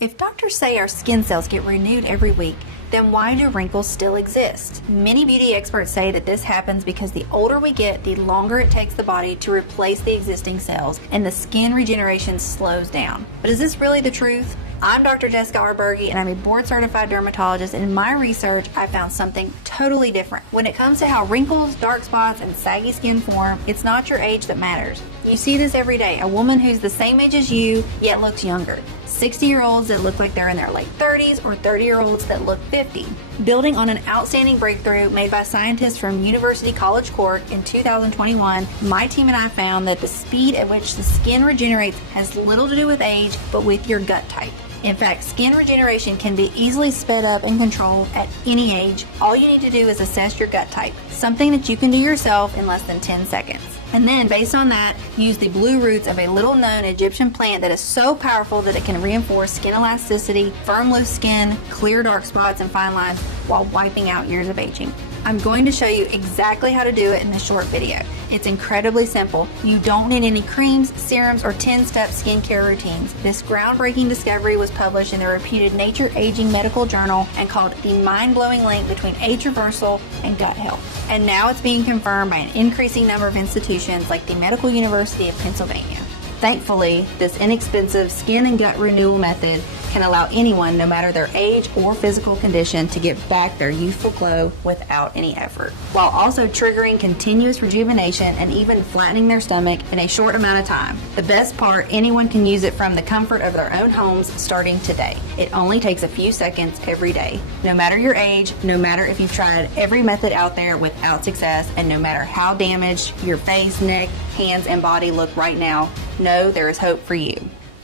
If doctors say our skin cells get renewed every week, then why do wrinkles still exist? Many beauty experts say that this happens because the older we get, the longer it takes the body to replace the existing cells, and the skin regeneration slows down. But is this really the truth? I'm Dr. Jessica R. Burgy, and I'm a board-certified dermatologist, and in my research, I found something totally different. When it comes to how wrinkles, dark spots, and saggy skin form, it's not your age that matters. You see this every day, a woman who's the same age as you, yet looks younger. 60-year-olds that look like they're in their late 30s, or 30-year-olds that look 50. Building on an outstanding breakthrough made by scientists from University College Cork in 2021, my team and I found that the speed at which the skin regenerates has little to do with age, but with your gut type. In fact, skin regeneration can be easily sped up and controlled at any age. All you need to do is assess your gut type, something that you can do yourself in less than 10 seconds. And then, based on that, use the blue roots of a little-known Egyptian plant that is so powerful that it can reinforce skin elasticity, firm loose skin, clear dark spots and fine lines while wiping out years of aging. I'm going to show you exactly how to do it in this short video. It's incredibly simple. You don't need any creams, serums, or 10-step skincare routines. This groundbreaking discovery was published in the reputed Nature Aging Medical Journal and called the mind-blowing link between age reversal and gut health. And now it's being confirmed by an increasing number of institutions like the Medical University of Pennsylvania. Thankfully, this inexpensive skin and gut renewal method can allow anyone, no matter their age or physical condition, to get back their youthful glow without any effort, while also triggering continuous rejuvenation and even flattening their stomach in a short amount of time. The best part, anyone can use it from the comfort of their own homes starting today. It only takes a few seconds every day. No matter your age, no matter if you've tried every method out there without success, and no matter how damaged your face, neck, hands, and body look right now, know there is hope for you.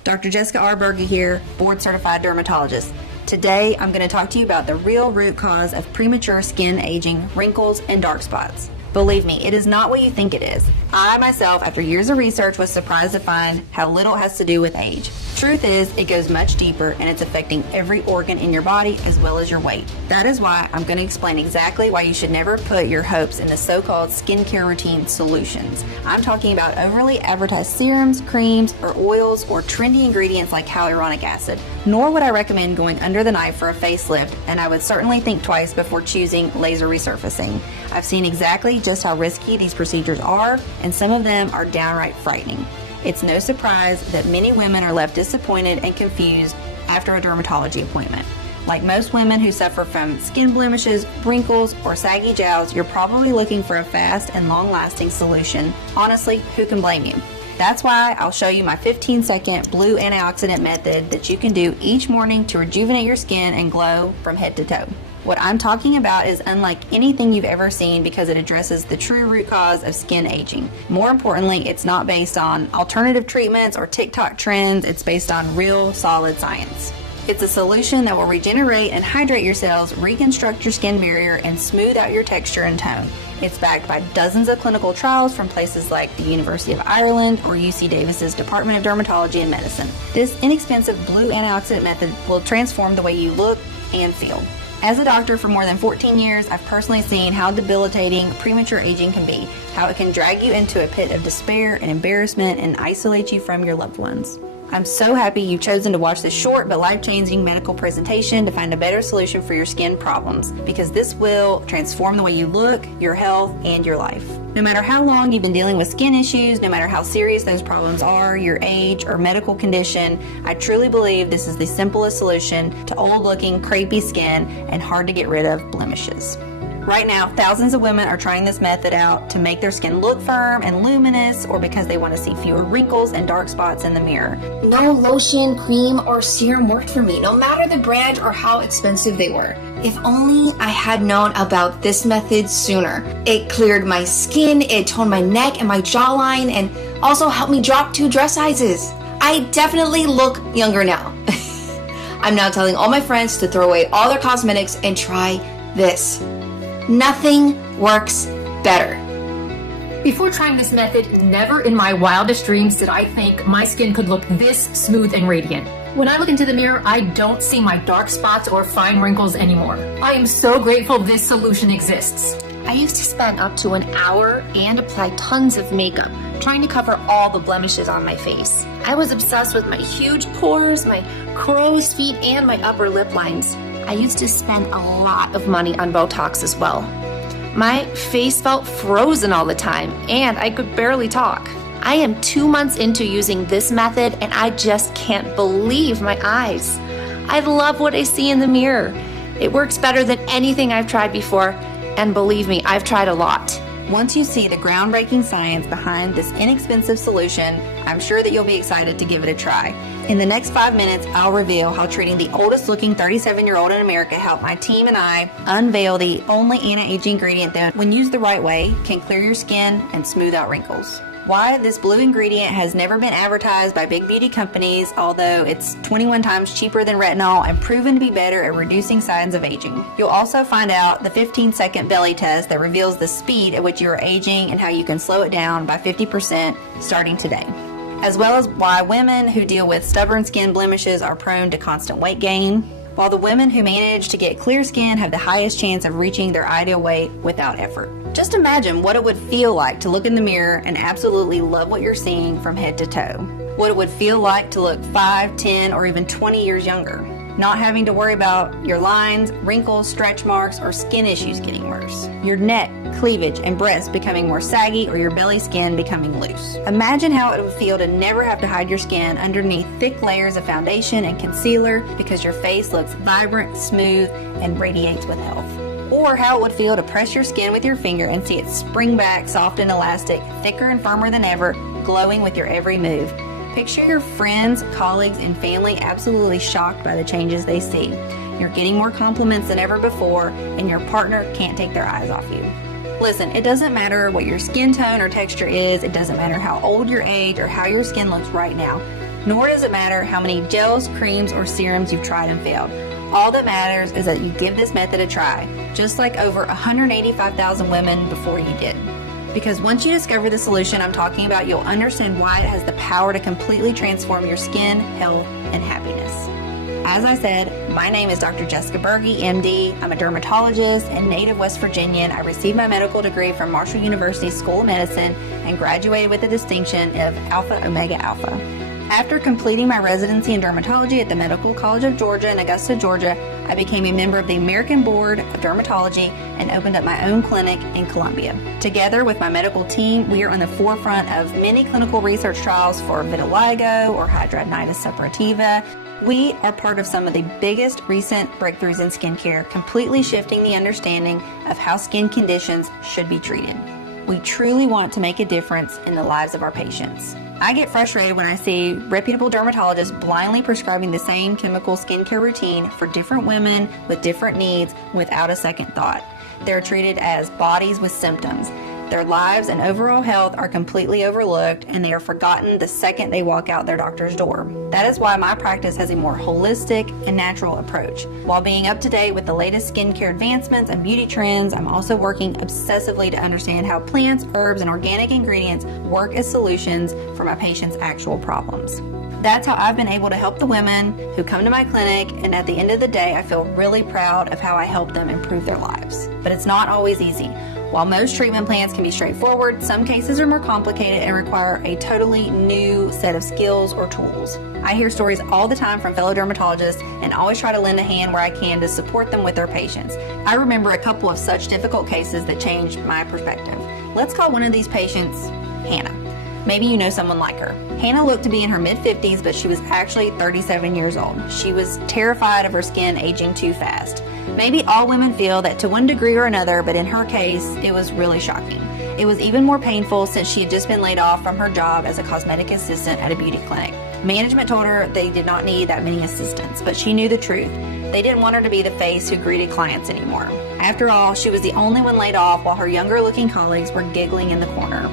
Dr. Jessica R. Burgy here, board-certified dermatologist. Today, I'm going to talk to you about the real root cause of premature skin aging, wrinkles, and dark spots. Believe me, it is not what you think it is. I, myself, after years of research, was surprised to find how little it has to do with age. Truth is, it goes much deeper, and it's affecting every organ in your body as well as your weight. That is why I'm going to explain exactly why you should never put your hopes in the so-called skincare routine solutions. I'm talking about overly advertised serums, creams, or oils, or trendy ingredients like hyaluronic acid. Nor would I recommend going under the knife for a facelift, and I would certainly think twice before choosing laser resurfacing. I've seen exactly just how risky these procedures are, and some of them are downright frightening. It's no surprise that many women are left disappointed and confused after a dermatology appointment. Like most women who suffer from skin blemishes, wrinkles, or saggy jowls, you're probably looking for a fast and long-lasting solution. Honestly, who can blame you? That's why I'll show you my 15-second blue antioxidant method that you can do each morning to rejuvenate your skin and glow from head to toe. What I'm talking about is unlike anything you've ever seen because it addresses the true root cause of skin aging. More importantly, it's not based on alternative treatments or TikTok trends. It's based on real, solid science. It's a solution that will regenerate and hydrate your cells, reconstruct your skin barrier, and smooth out your texture and tone. It's backed by dozens of clinical trials from places like the University of Ireland or UC Davis's Department of Dermatology and Medicine. This inexpensive blue antioxidant method will transform the way you look and feel. As a doctor for more than 14 years, I've personally seen how debilitating premature aging can be, how it can drag you into a pit of despair and embarrassment and isolate you from your loved ones. I'm so happy you've chosen to watch this short but life-changing medical presentation to find a better solution for your skin problems, because this will transform the way you look, your health, and your life. No matter how long you've been dealing with skin issues, no matter how serious those problems are, your age, or medical condition, I truly believe this is the simplest solution to old-looking, crepey skin and hard-to-get-rid-of blemishes. Right now, thousands of women are trying this method out to make their skin look firm and luminous, or because they want to see fewer wrinkles and dark spots in the mirror. No lotion, cream, or serum worked for me, no matter the brand or how expensive they were. If only I had known about this method sooner. It cleared my skin, it toned my neck and my jawline, and also helped me drop 2 dress sizes. I definitely look younger now. I'm now telling all my friends to throw away all their cosmetics and try this. Nothing works better. Before trying this method, never in my wildest dreams did I think my skin could look this smooth and radiant. When I look into the mirror, I don't see my dark spots or fine wrinkles anymore. I am so grateful this solution exists. I used to spend up to an hour and apply tons of makeup, trying to cover all the blemishes on my face. I was obsessed with my huge pores, my crow's feet, and my upper lip lines. I used to spend a lot of money on Botox as well. My face felt frozen all the time, and I could barely talk. I am 2 months into using this method, and I just can't believe my eyes. I love what I see in the mirror. It works better than anything I've tried before, and believe me, I've tried a lot. Once you see the groundbreaking science behind this inexpensive solution, I'm sure that you'll be excited to give it a try. In the next 5 minutes, I'll reveal how treating the oldest looking 37-year-old in America helped my team and I unveil the only anti-aging ingredient that, when used the right way, can clear your skin and smooth out wrinkles. Why this blue ingredient has never been advertised by big beauty companies, although it's 21 times cheaper than retinol and proven to be better at reducing signs of aging. You'll also find out the 15-second belly test that reveals the speed at which you are aging and how you can slow it down by 50% starting today. As well as why women who deal with stubborn skin blemishes are prone to constant weight gain, while the women who manage to get clear skin have the highest chance of reaching their ideal weight without effort. Just imagine what it would feel like to look in the mirror and absolutely love what you're seeing from head to toe. What it would feel like to look 5, 10, or even 20 years younger. Not having to worry about your lines, wrinkles, stretch marks, or skin issues getting worse. Your neck, cleavage, and breasts becoming more saggy, or your belly skin becoming loose. Imagine how it would feel to never have to hide your skin underneath thick layers of foundation and concealer because your face looks vibrant, smooth, and radiates with health. Or how it would feel to press your skin with your finger and see it spring back soft and elastic, thicker and firmer than ever, glowing with your every move. Picture your friends, colleagues, and family absolutely shocked by the changes they see. You're getting more compliments than ever before, and your partner can't take their eyes off you. Listen, it doesn't matter what your skin tone or texture is, it doesn't matter how old your age or how your skin looks right now, nor does it matter how many gels, creams, or serums you've tried and failed. All that matters is that you give this method a try, just like over 185,000 women before you did. Because once you discover the solution I'm talking about, you'll understand why it has the power to completely transform your skin, health, and happiness. As I said, my name is Dr. Jessica Burgy, MD. I'm a dermatologist and native West Virginian. I received my medical degree from Marshall University School of Medicine and graduated with the distinction of Alpha Omega Alpha. After completing my residency in dermatology at the Medical College of Georgia in Augusta, Georgia, I became a member of the American Board of Dermatology and opened up my own clinic in Columbia. Together with my medical team, we are on the forefront of many clinical research trials for vitiligo or hidradenitis suppurativa. We are part of some of the biggest recent breakthroughs in skincare, completely shifting the understanding of how skin conditions should be treated. We truly want to make a difference in the lives of our patients. I get frustrated when I see reputable dermatologists blindly prescribing the same chemical skincare routine for different women with different needs without a second thought. They're treated as bodies with symptoms. Their lives and overall health are completely overlooked, and they are forgotten the second they walk out their doctor's door. That is why my practice has a more holistic and natural approach. While being up to date with the latest skincare advancements and beauty trends, I'm also working obsessively to understand how plants, herbs, and organic ingredients work as solutions for my patients' actual problems. That's how I've been able to help the women who come to my clinic, and at the end of the day, I feel really proud of how I help them improve their lives. But it's not always easy. While most treatment plans can be straightforward, some cases are more complicated and require a totally new set of skills or tools. I hear stories all the time from fellow dermatologists and always try to lend a hand where I can to support them with their patients. I remember a couple of such difficult cases that changed my perspective. Let's call one of these patients Hannah. Maybe you know someone like her. Hannah looked to be in her mid-50s, but she was actually 37 years old. She was terrified of her skin aging too fast. Maybe all women feel that to one degree or another, but in her case, it was really shocking. It was even more painful since she had just been laid off from her job as a cosmetic assistant at a beauty clinic. Management told her they did not need that many assistants, but she knew the truth. They didn't want her to be the face who greeted clients anymore. After all, she was the only one laid off while her younger-looking colleagues were giggling in the corner.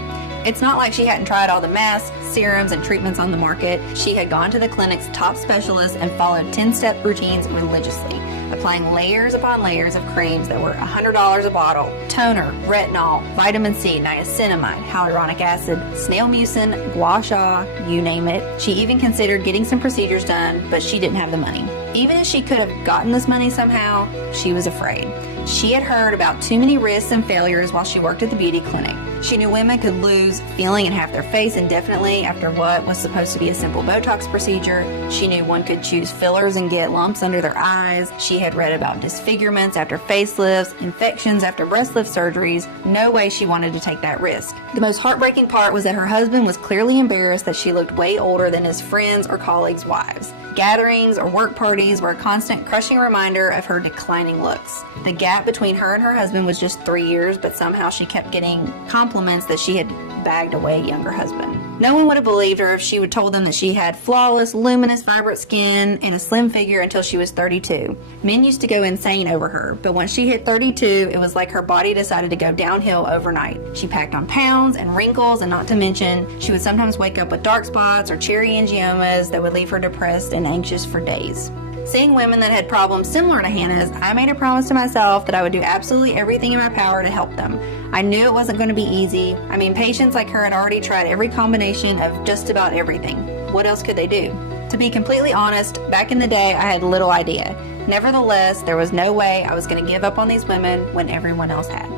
It's not like she hadn't tried all the masks, serums, and treatments on the market. She had gone to the clinic's top specialists and followed 10-step routines religiously. applying layers upon layers of creams that were $100 a bottle, toner, retinol, vitamin C, niacinamide, hyaluronic acid, snail mucin, gua sha, you name it. She even considered getting some procedures done, but she didn't have the money. Even if she could have gotten this money somehow, she was afraid. She had heard about too many risks and failures while she worked at the beauty clinic. She knew women could lose feeling in half their face indefinitely after what was supposed to be a simple Botox procedure. She knew one could choose fillers and get lumps under their eyes. She had read about disfigurements after facelifts, infections after breast lift surgeries. No way she wanted to take that risk. The most heartbreaking part was that her husband was clearly embarrassed that she looked way older than his friends' or colleagues' wives. Gatherings or work parties were a constant crushing reminder of her declining looks. The gap between her and her husband was just 3 years, but somehow she kept getting compliments that she had bagged a way younger husband. No one would have believed her if she would told them that she had flawless, luminous, vibrant skin and a slim figure until she was 32. Men used to go insane over her, but once she hit 32, it was like her body decided to go downhill overnight. She packed on pounds and wrinkles, and not to mention, she would sometimes wake up with dark spots or cherry angiomas that would leave her depressed and anxious for days. Seeing women that had problems similar to Hannah's, I made a promise to myself that I would do absolutely everything in my power to help them. I knew it wasn't going to be easy. I mean, patients like her had already tried every combination of just about everything. What else could they do? To be completely honest, back in the day, I had little idea. Nevertheless, there was no way I was going to give up on these women when everyone else had.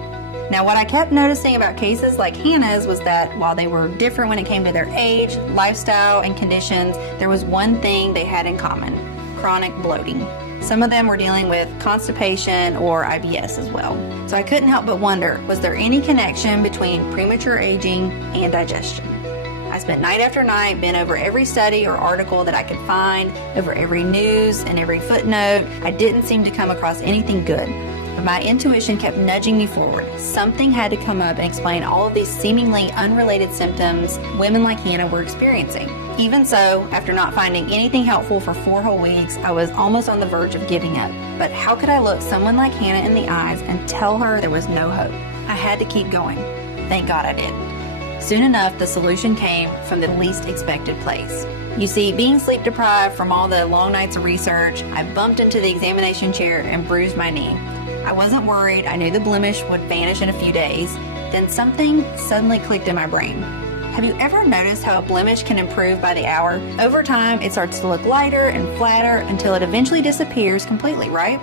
Now, what I kept noticing about cases like Hannah's was that while they were different when it came to their age, lifestyle, and conditions, there was one thing they had in common: chronic bloating. Some of them were dealing with constipation or IBS as well. So I couldn't help but wonder, was there any connection between premature aging and digestion? I spent night after night, bent over every study or article that I could find, over every news and every footnote. I didn't seem to come across anything good. But my intuition kept nudging me forward. Something had to come up and explain all of these seemingly unrelated symptoms women like Hannah were experiencing. Even so, after not finding anything helpful for 4 whole weeks, I was almost on the verge of giving up. But how could I look someone like Hannah in the eyes and tell her there was no hope? I had to keep going. Thank God I did. Soon enough, the solution came from the least expected place. You see, being sleep deprived from all the long nights of research, I bumped into the examination chair and bruised my knee. I wasn't worried. I knew the blemish would vanish in a few days. Then something suddenly clicked in my brain. Have you ever noticed how a blemish can improve by the hour? Over time, it starts to look lighter and flatter until it eventually disappears completely, right?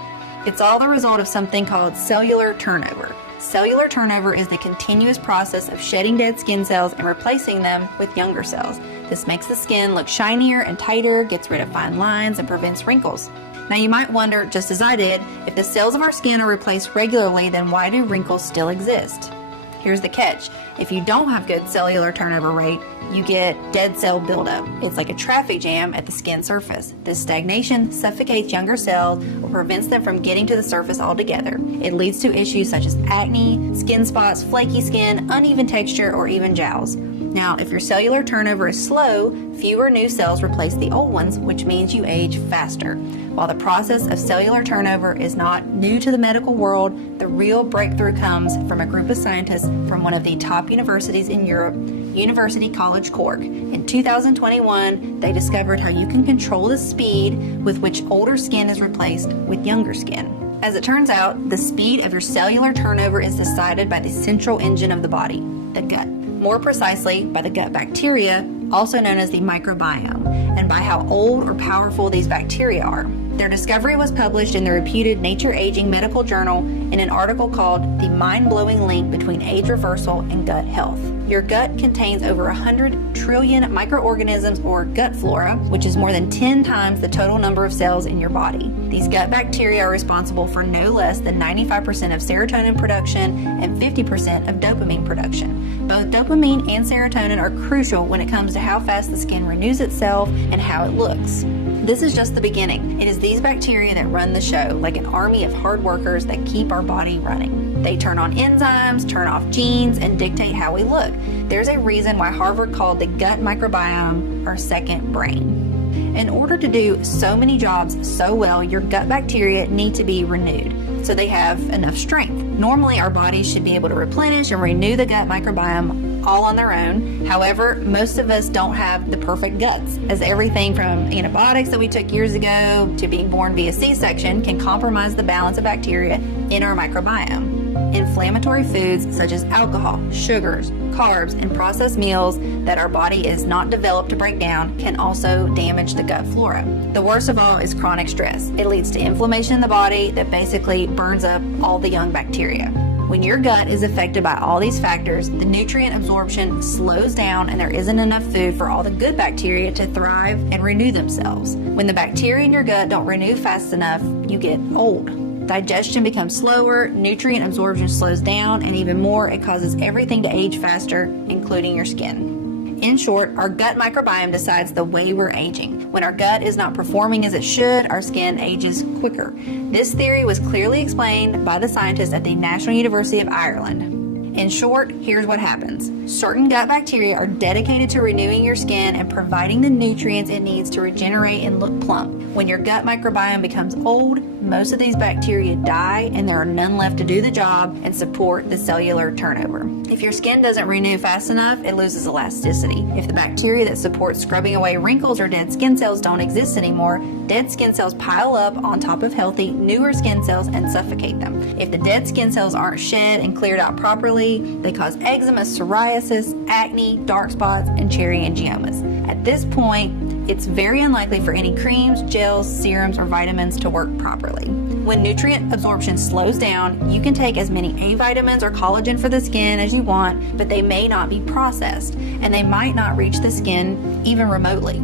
It's all the result of something called cellular turnover. Cellular turnover is the continuous process of shedding dead skin cells and replacing them with younger cells. This makes the skin look shinier and tighter, gets rid of fine lines, and prevents wrinkles. Now you might wonder, just as I did, if the cells of our skin are replaced regularly, then why do wrinkles still exist? Here's the catch. If you don't have good cellular turnover rate, you get dead cell buildup. It's like a traffic jam at the skin surface. This stagnation suffocates younger cells or prevents them from getting to the surface altogether. It leads to issues such as acne, skin spots, flaky skin, uneven texture, or even jowls. Now, if your cellular turnover is slow, fewer new cells replace the old ones, which means you age faster. While the process of cellular turnover is not new to the medical world, the real breakthrough comes from a group of scientists from one of the top universities in Europe, University College Cork. In 2021, they discovered how you can control the speed with which older skin is replaced with younger skin. As it turns out, the speed of your cellular turnover is decided by the central engine of the body, the gut. More precisely, by the gut bacteria, also known as the microbiome, and by how old or powerful these bacteria are. Their discovery was published in the reputed Nature Aging medical journal in an article called The Mind-Blowing Link Between Age Reversal and Gut Health. Your gut contains over 100 trillion microorganisms, or gut flora, which is more than 10 times the total number of cells in your body. These gut bacteria are responsible for no less than 95% of serotonin production and 50% of dopamine production. Both dopamine and serotonin are crucial when it comes to how fast the skin renews itself and how it looks. This is just the beginning. It is these bacteria that run the show, like an army of hard workers that keep our body running. They turn on enzymes, turn off genes, and dictate how we look. There's a reason why Harvard called the gut microbiome our second brain. In order to do so many jobs so well, your gut bacteria need to be renewed so they have enough strength. Normally, our bodies should be able to replenish and renew the gut microbiome all on their own. However, most of us don't have the perfect guts, as everything from antibiotics that we took years ago to being born via C-section can compromise the balance of bacteria in our microbiome. Inflammatory foods such as alcohol, sugars, carbs, and processed meals that our body is not developed to break down can also damage the gut flora. The worst of all is chronic stress. It leads to inflammation in the body that basically burns up all the young bacteria. When your gut is affected by all these factors, the nutrient absorption slows down and there isn't enough food for all the good bacteria to thrive and renew themselves. When the bacteria in your gut don't renew fast enough, you get old. Digestion becomes slower, nutrient absorption slows down, and even more, it causes everything to age faster, including your skin. In short, our gut microbiome decides the way we're aging. When our gut is not performing as it should, our skin ages quicker. This theory was clearly explained by the scientists at the National University of Ireland. In short, here's what happens. Certain gut bacteria are dedicated to renewing your skin and providing the nutrients it needs to regenerate and look plump. When your gut microbiome becomes old, most of these bacteria die and there are none left to do the job and support the cellular turnover. If your skin doesn't renew fast enough, it loses elasticity. If the bacteria that support scrubbing away wrinkles or dead skin cells don't exist anymore, dead skin cells pile up on top of healthy, newer skin cells and suffocate them. If the dead skin cells aren't shed and cleared out properly, they cause eczema, psoriasis, acne, dark spots, and cherry angiomas. At this point, it's very unlikely for any creams, gels, serums, or vitamins to work properly. When nutrient absorption slows down, you can take as many A vitamins or collagen for the skin as you want, but they may not be processed, and they might not reach the skin even remotely.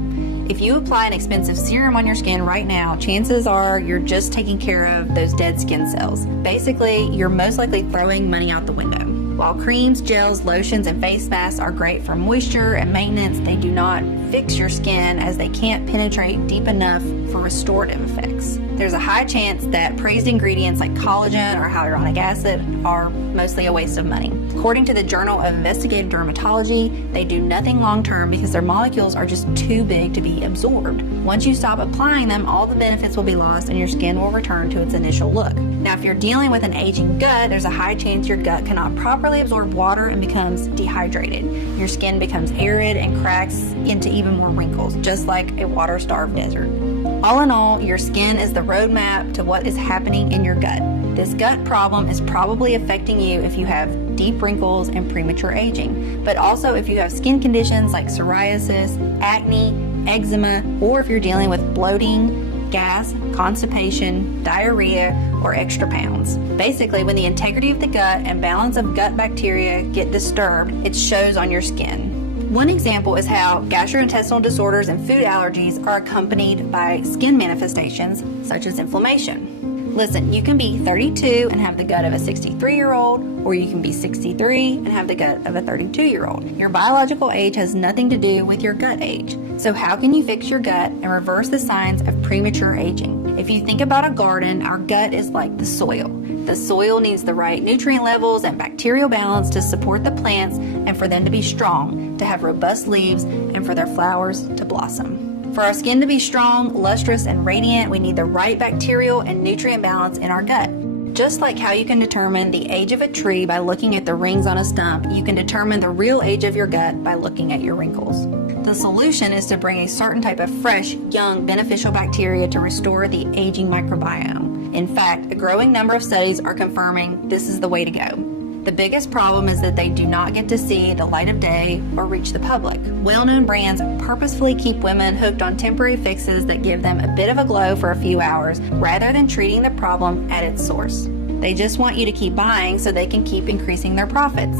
If you apply an expensive serum on your skin right now, chances are you're just taking care of those dead skin cells. Basically, you're most likely throwing money out the window. While creams, gels, lotions, and face masks are great for moisture and maintenance, they do not fix your skin as they can't penetrate deep enough for restorative effects. There's a high chance that praised ingredients like collagen or hyaluronic acid are mostly a waste of money. According to the Journal of Investigative Dermatology, they do nothing long-term because their molecules are just too big to be absorbed. Once you stop applying them, all the benefits will be lost and your skin will return to its initial look. Now, if you're dealing with an aging gut, there's a high chance your gut cannot properly absorb water and becomes dehydrated. Your skin becomes arid and cracks into even more wrinkles, just like a water-starved desert. All in all, your skin is the roadmap to what is happening in your gut. This gut problem is probably affecting you if you have deep wrinkles and premature aging, but also if you have skin conditions like psoriasis, acne, eczema, or if you're dealing with bloating, gas, constipation, diarrhea, or extra pounds. Basically, when the integrity of the gut and balance of gut bacteria get disturbed, it shows on your skin. One example is how gastrointestinal disorders and food allergies are accompanied by skin manifestations such as inflammation. Listen, you can be 32 and have the gut of a 63-year-old, or you can be 63 and have the gut of a 32-year-old. Your biological age has nothing to do with your gut age. So how can you fix your gut and reverse the signs of premature aging? If you think about a garden, our gut is like the soil. The soil needs the right nutrient levels and bacterial balance to support the plants and for them to be strong, to have robust leaves, and for their flowers to blossom. For our skin to be strong, lustrous, and radiant, we need the right bacterial and nutrient balance in our gut. Just like how you can determine the age of a tree by looking at the rings on a stump, you can determine the real age of your gut by looking at your wrinkles. The solution is to bring a certain type of fresh, young, beneficial bacteria to restore the aging microbiome. In fact, a growing number of studies are confirming this is the way to go. The biggest problem is that they do not get to see the light of day or reach the public. Well-known brands purposefully keep women hooked on temporary fixes that give them a bit of a glow for a few hours rather than treating the problem at its source. They just want you to keep buying so they can keep increasing their profits.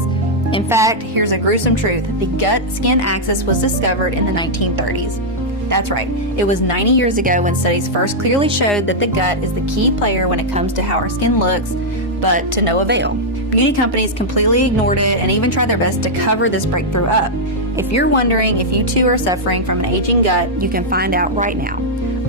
In fact, here's a gruesome truth. The gut-skin axis was discovered in the 1930s. That's right, it was 90 years ago when studies first clearly showed that the gut is the key player when it comes to how our skin looks, but to no avail. Beauty companies completely ignored it and even tried their best to cover this breakthrough up. If you're wondering if you too are suffering from an aging gut, you can find out right now.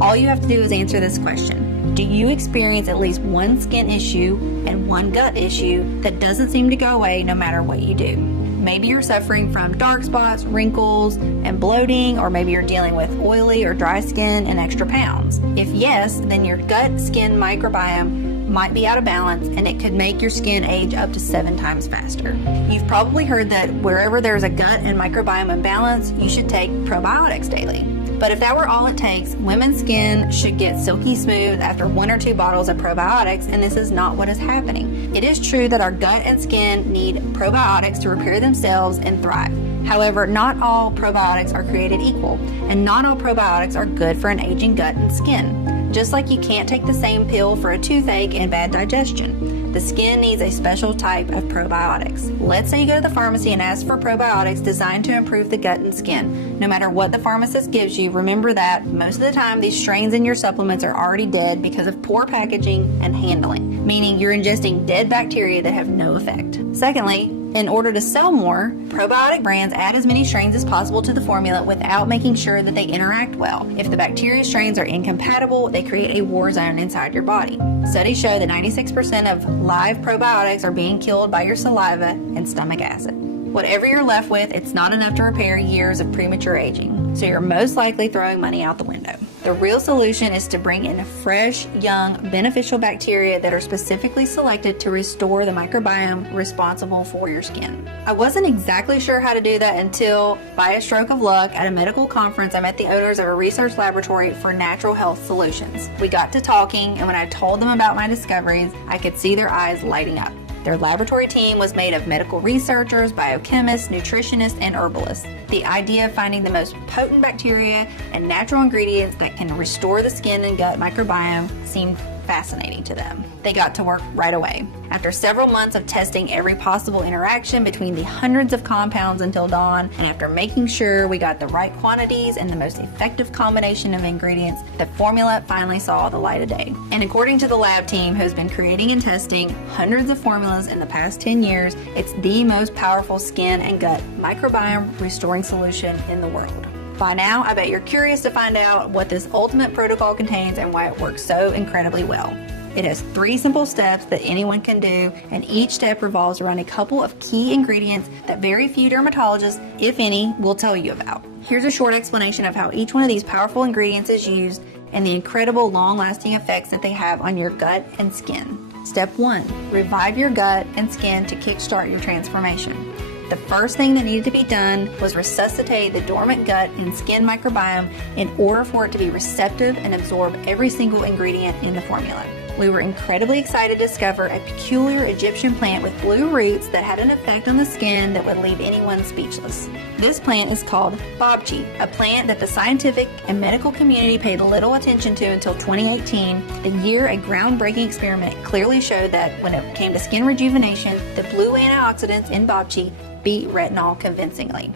All you have to do is answer this question. Do you experience at least one skin issue and one gut issue that doesn't seem to go away no matter what you do? Maybe you're suffering from dark spots, wrinkles, and bloating, or maybe you're dealing with oily or dry skin and extra pounds. If yes, then your gut-skin microbiome might be out of balance, and it could make your skin age up to 7 times faster. You've probably heard that wherever there's a gut and microbiome imbalance, you should take probiotics daily. But if that were all it takes, women's skin should get silky smooth after 1 or 2 bottles of probiotics, and this is not what is happening. It is true that our gut and skin need probiotics to repair themselves and thrive. However, not all probiotics are created equal, and not all probiotics are good for an aging gut and skin. Just like you can't take the same pill for a toothache and bad digestion. The skin needs a special type of probiotics. Let's say you go to the pharmacy and ask for probiotics designed to improve the gut and skin. No matter what the pharmacist gives you, remember that most of the time these strains in your supplements are already dead because of poor packaging and handling, meaning you're ingesting dead bacteria that have no effect. Secondly, in order to sell more, probiotic brands add as many strains as possible to the formula without making sure that they interact well. If the bacteria strains are incompatible, they create a war zone inside your body. Studies show that 96% of live probiotics are being killed by your saliva and stomach acid. Whatever you're left with, it's not enough to repair years of premature aging, so you're most likely throwing money out the window. The real solution is to bring in fresh, young, beneficial bacteria that are specifically selected to restore the microbiome responsible for your skin. I wasn't exactly sure how to do that until, by a stroke of luck, at a medical conference, I met the owners of a research laboratory for natural health solutions. We got to talking, and when I told them about my discoveries, I could see their eyes lighting up. Their laboratory team was made of medical researchers, biochemists, nutritionists, and herbalists. The idea of finding the most potent bacteria and natural ingredients that can restore the skin and gut microbiome seemed fascinating to them. They got to work right away. After several months of testing every possible interaction between the hundreds of compounds until dawn, and after making sure we got the right quantities and the most effective combination of ingredients, the formula finally saw the light of day. And according to the lab team who's been creating and testing hundreds of formulas in the past 10 years, it's the most powerful skin and gut microbiome restoring solution in the world. By now, I bet you're curious to find out what this ultimate protocol contains and why it works so incredibly well. It has 3 simple steps that anyone can do, and each step revolves around a couple of key ingredients that very few dermatologists, if any, will tell you about. Here's a short explanation of how each one of these powerful ingredients is used and the incredible long-lasting effects that they have on your gut and skin. Step 1. Revive your gut and skin to kickstart your transformation. The first thing that needed to be done was resuscitate the dormant gut and skin microbiome in order for it to be receptive and absorb every single ingredient in the formula. We were incredibly excited to discover a peculiar Egyptian plant with blue roots that had an effect on the skin that would leave anyone speechless. This plant is called bobchi, a plant that the scientific and medical community paid little attention to until 2018, the year a groundbreaking experiment clearly showed that when it came to skin rejuvenation, the blue antioxidants in bobchi beat retinol convincingly.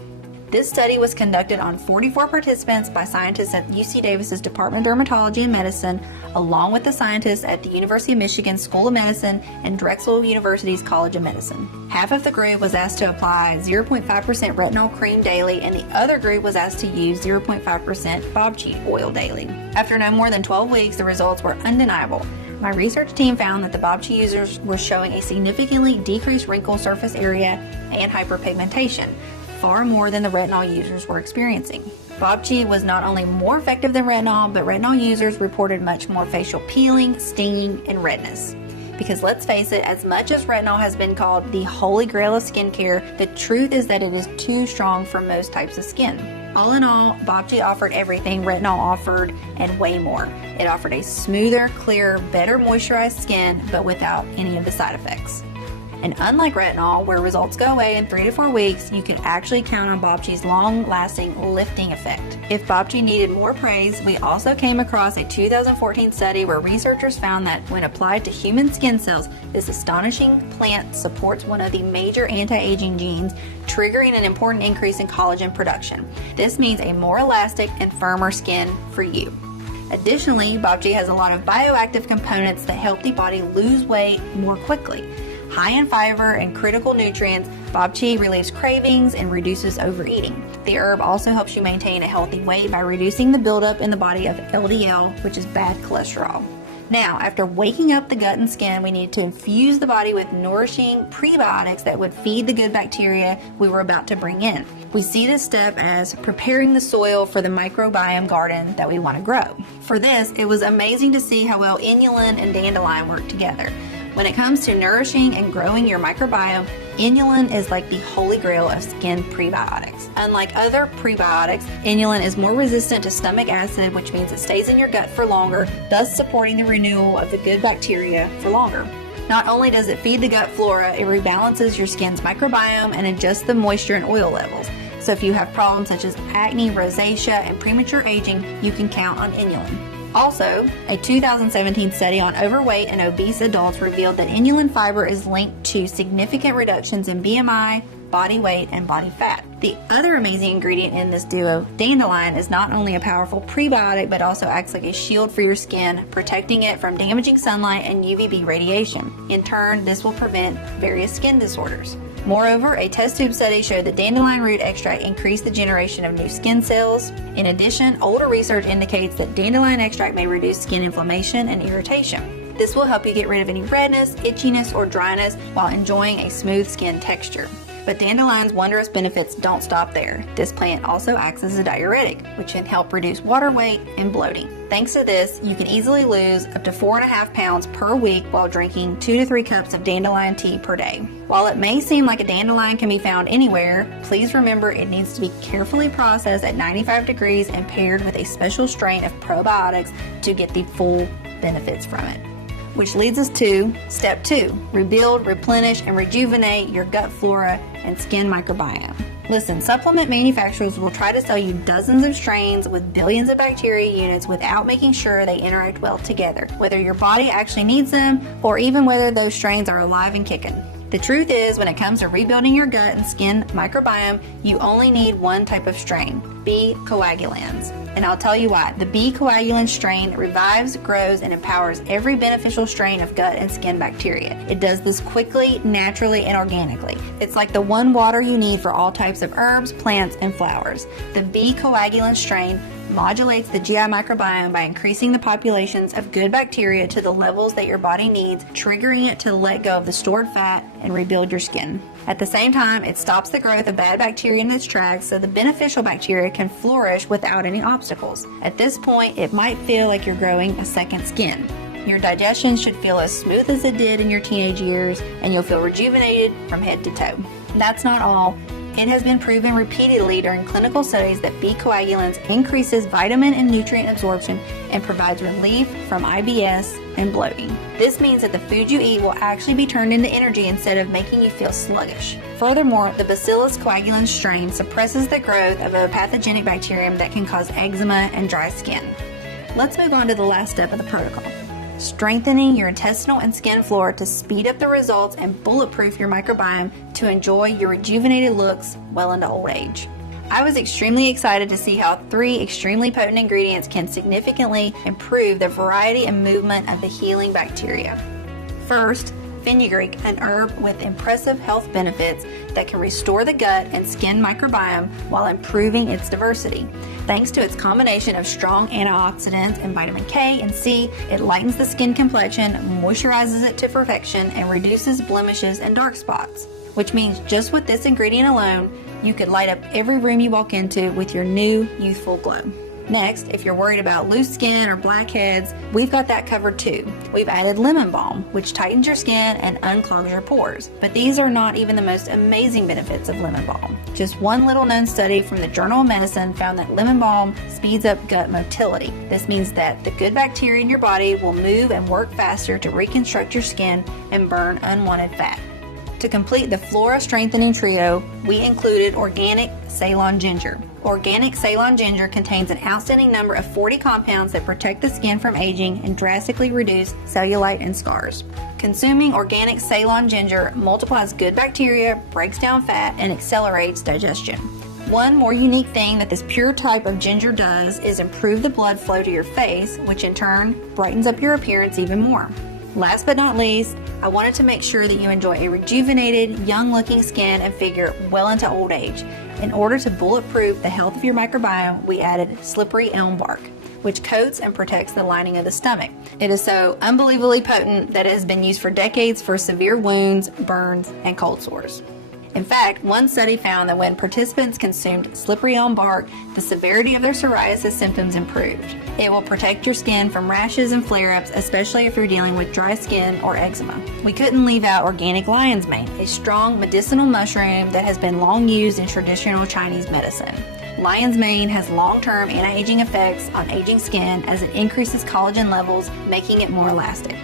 This study was conducted on 44 participants by scientists at UC Davis's Department of Dermatology and Medicine, along with the scientists at the University of Michigan School of Medicine and Drexel University's College of Medicine. Half of the group was asked to apply 0.5% retinol cream daily, and the other group was asked to use 0.5% bobchi oil daily. After no more than 12 weeks, the results were undeniable. My research team found that the bobchi users were showing a significantly decreased wrinkle surface area and hyperpigmentation, far more than the retinol users were experiencing. Bobchi was not only more effective than retinol, but retinol users reported much more facial peeling, stinging, and redness. Because let's face it, as much as retinol has been called the holy grail of skincare, the truth is that it is too strong for most types of skin. All in all, bobchi offered everything retinol offered and way more. It offered a smoother, clearer, better moisturized skin, but without any of the side effects. And unlike retinol, where results go away in 3 to 4 weeks, you can actually count on bobchi's long-lasting lifting effect. If bobchi needed more praise, we also came across a 2014 study where researchers found that when applied to human skin cells, this astonishing plant supports one of the major anti-aging genes, triggering an important increase in collagen production. This means a more elastic and firmer skin for you. Additionally, bobchi has a lot of bioactive components that help the body lose weight more quickly. High in fiber and critical nutrients, bobchi relieves cravings and reduces overeating. The herb also helps you maintain a healthy weight by reducing the buildup in the body of LDL, which is bad cholesterol. Now, after waking up the gut and skin, we need to infuse the body with nourishing prebiotics that would feed the good bacteria we were about to bring in. We see this step as preparing the soil for the microbiome garden that we want to grow. For this, it was amazing to see how well inulin and dandelion work together. When it comes to nourishing and growing your microbiome, inulin is like the holy grail of skin prebiotics. Unlike other prebiotics, inulin is more resistant to stomach acid, which means it stays in your gut for longer, thus supporting the renewal of the good bacteria for longer. Not only does it feed the gut flora, it rebalances your skin's microbiome and adjusts the moisture and oil levels. So if you have problems such as acne, rosacea, and premature aging, you can count on inulin. Also, a 2017 study on overweight and obese adults revealed that inulin fiber is linked to significant reductions in BMI, body weight, and body fat. The other amazing ingredient in this duo, dandelion, is not only a powerful prebiotic but also acts like a shield for your skin, protecting it from damaging sunlight and UVB radiation. In turn, this will prevent various skin disorders. Moreover, a test tube study showed that dandelion root extract increased the generation of new skin cells. In addition, older research indicates that dandelion extract may reduce skin inflammation and irritation. This will help you get rid of any redness, itchiness, or dryness while enjoying a smooth skin texture. But dandelion's wondrous benefits don't stop there. This plant also acts as a diuretic, which can help reduce water weight and bloating. Thanks to this, you can easily lose up to 4.5 pounds per week while drinking 2 to 3 cups of dandelion tea per day. While it may seem like a dandelion can be found anywhere, please remember it needs to be carefully processed at 95 degrees and paired with a special strain of probiotics to get the full benefits from it. Which leads us to step 2, rebuild, replenish, and rejuvenate your gut flora and skin microbiome. Listen, supplement manufacturers will try to sell you dozens of strains with billions of bacteria units without making sure they interact well together, whether your body actually needs them or even whether those strains are alive and kicking. The truth is, when it comes to rebuilding your gut and skin microbiome, you only need one type of strain, B. coagulans. And I'll tell you why. The B. coagulan strain revives, grows, and empowers every beneficial strain of gut and skin bacteria. It does this quickly, naturally, and organically. It's like the one water you need for all types of herbs, plants, and flowers. The B. coagulan strain modulates the GI microbiome by increasing the populations of good bacteria to the levels that your body needs, triggering it to let go of the stored fat and rebuild your skin. At the same time, it stops the growth of bad bacteria in its tracks so the beneficial bacteria can flourish without any obstacles. At this point, it might feel like you're growing a second skin. Your digestion should feel as smooth as it did in your teenage years, and you'll feel rejuvenated from head to toe. That's not all. It has been proven repeatedly during clinical studies that B. coagulans increases vitamin and nutrient absorption and provides relief from IBS and bloating. This means that the food you eat will actually be turned into energy instead of making you feel sluggish. Furthermore, the Bacillus coagulans strain suppresses the growth of a pathogenic bacterium that can cause eczema and dry skin. Let's move on to the last step of the protocol. Strengthening your intestinal and skin flora to speed up the results and bulletproof your microbiome to enjoy your rejuvenated looks well into old age. I was extremely excited to see how 3 extremely potent ingredients can significantly improve the variety and movement of the healing bacteria. First, fenugreek, an herb with impressive health benefits that can restore the gut and skin microbiome while improving its diversity. Thanks to its combination of strong antioxidants and vitamin K and C, it lightens the skin complexion, moisturizes it to perfection, and reduces blemishes and dark spots. Which means just with this ingredient alone, you could light up every room you walk into with your new youthful glow. Next, if you're worried about loose skin or blackheads, we've got that covered too. We've added lemon balm, which tightens your skin and unclogs your pores. But these are not even the most amazing benefits of lemon balm. Just one little known study from the Journal of Medicine found that lemon balm speeds up gut motility. This means that the good bacteria in your body will move and work faster to reconstruct your skin and burn unwanted fat. To complete the flora strengthening trio, we included organic Ceylon ginger. Organic Ceylon ginger contains an outstanding number of 40 compounds that protect the skin from aging and drastically reduce cellulite and scars. Consuming organic Ceylon ginger multiplies good bacteria, breaks down fat, and accelerates digestion. One more unique thing that this pure type of ginger does is improve the blood flow to your face, which in turn brightens up your appearance even more. Last but not least, I wanted to make sure that you enjoy a rejuvenated, young-looking skin and figure well into old age. In order to bulletproof the health of your microbiome, we added slippery elm bark. which coats and protects the lining of the stomach. It is so unbelievably potent that it has been used for decades for severe wounds, burns, and cold sores. In fact, one study found that when participants consumed slippery elm bark, the severity of their psoriasis symptoms improved. It will protect your skin from rashes and flare-ups, especially if you're dealing with dry skin or eczema. We couldn't leave out organic lion's mane, a strong medicinal mushroom that has been long used in traditional Chinese medicine. Lion's mane has long-term anti-aging effects on aging skin as it increases collagen levels, making it more elastic.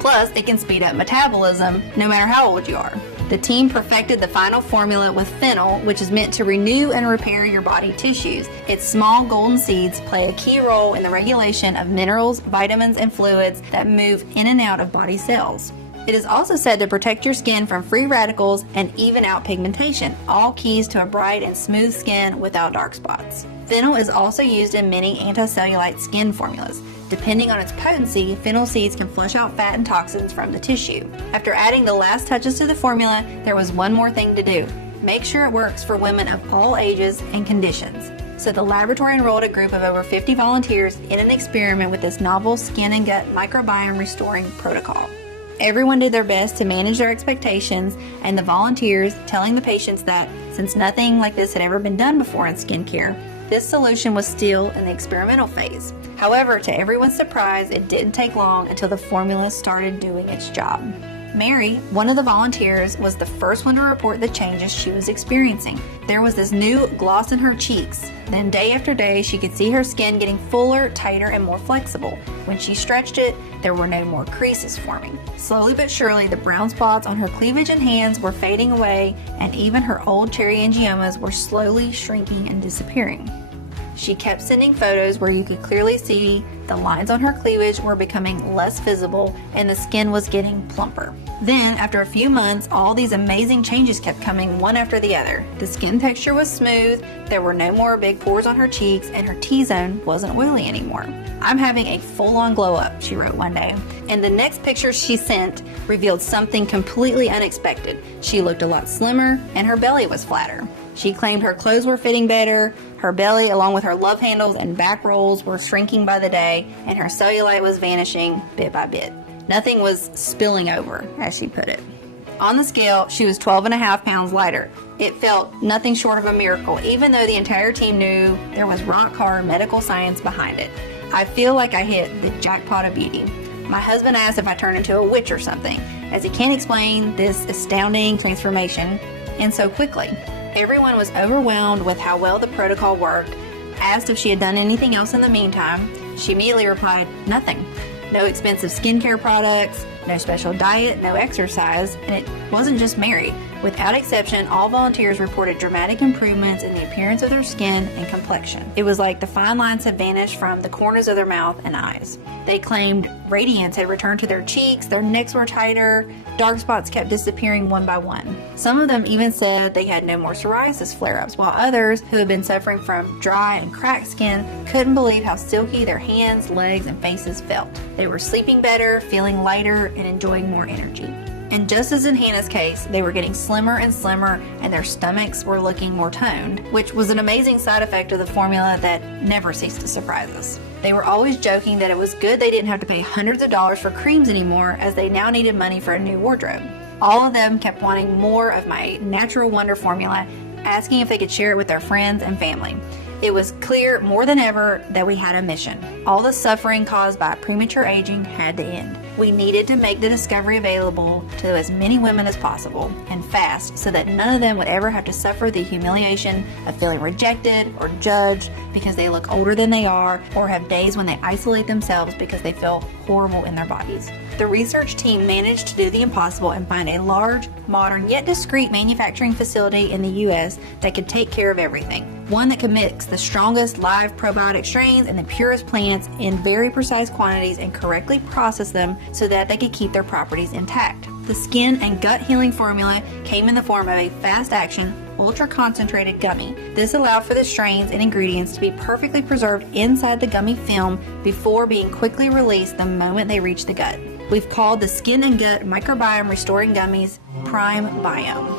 Plus, it can speed up metabolism no matter how old you are. The team perfected the final formula with fennel, which is meant to renew and repair your body tissues. Its small golden seeds play a key role in the regulation of minerals, vitamins, and fluids that move in and out of body cells. It is also said to protect your skin from free radicals and even out pigmentation, all keys to a bright and smooth skin without dark spots. Fennel is also used in many anti-cellulite skin formulas. Depending on its potency, fennel seeds can flush out fat and toxins from the tissue. After adding the last touches to the formula, there was one more thing to do. Make sure it works for women of all ages and conditions. So the laboratory enrolled a group of over 50 volunteers in an experiment with this novel skin and gut microbiome restoring protocol. Everyone did their best to manage their expectations, and the volunteers telling the patients that since nothing like this had ever been done before in skincare, this solution was still in the experimental phase. However, to everyone's surprise, it didn't take long until the formula started doing its job. Mary, one of the volunteers, was the first one to report the changes she was experiencing. There was this new gloss in her cheeks. Then day after day, she could see her skin getting fuller, tighter, and more flexible. When she stretched it, there were no more creases forming. Slowly but surely, the brown spots on her cleavage and hands were fading away, and even her old cherry angiomas were slowly shrinking and disappearing. She kept sending photos where you could clearly see the lines on her cleavage were becoming less visible and the skin was getting plumper. Then, after a few months, all these amazing changes kept coming one after the other. The skin texture was smooth, there were no more big pores on her cheeks, and her T-zone wasn't oily anymore. "I'm having a full-on glow-up," she wrote one day. And the next picture she sent revealed something completely unexpected. She looked a lot slimmer, and her belly was flatter. She claimed her clothes were fitting better, her belly along with her love handles and back rolls were shrinking by the day, and her cellulite was vanishing bit by bit. Nothing was spilling over, as she put it. On the scale, she was 12.5 pounds lighter. It felt nothing short of a miracle, even though the entire team knew there was rock-hard medical science behind it. I feel like I hit the jackpot of beauty. My husband asked if I turned into a witch or something, as he can't explain this astounding transformation, and so quickly. Everyone was overwhelmed with how well the protocol worked. Asked if she had done anything else in the meantime, she immediately replied, nothing. No expensive skincare products, no special diet, no exercise, and it wasn't just Mary. Without exception, all volunteers reported dramatic improvements in the appearance of their skin and complexion. It was like the fine lines had vanished from the corners of their mouth and eyes. They claimed radiance had returned to their cheeks, their necks were tighter, dark spots kept disappearing one by one. Some of them even said they had no more psoriasis flare-ups, while others, who had been suffering from dry and cracked skin, couldn't believe how silky their hands, legs, and faces felt. They were sleeping better, feeling lighter, and enjoying more energy. And just as in Hannah's case, they were getting slimmer and slimmer, and their stomachs were looking more toned, which was an amazing side effect of the formula that never ceased to surprise us. They were always joking that it was good they didn't have to pay hundreds of dollars for creams anymore, as they now needed money for a new wardrobe. All of them kept wanting more of my natural wonder formula, asking if they could share it with their friends and family. It was clear more than ever that we had a mission. All the suffering caused by premature aging had to end. We needed to make the discovery available to as many women as possible, and fast, so that none of them would ever have to suffer the humiliation of feeling rejected or judged because they look older than they are, or have days when they isolate themselves because they feel horrible in their bodies. The research team managed to do the impossible and find a large, modern, yet discreet manufacturing facility in the U.S. that could take care of everything. One that could mix the strongest live probiotic strains and the purest plants in very precise quantities and correctly process them so that they could keep their properties intact. The skin and gut healing formula came in the form of a fast-action, ultra-concentrated gummy. This allowed for the strains and ingredients to be perfectly preserved inside the gummy film before being quickly released the moment they reach the gut. We've called the skin and gut microbiome restoring gummies Prime Biome.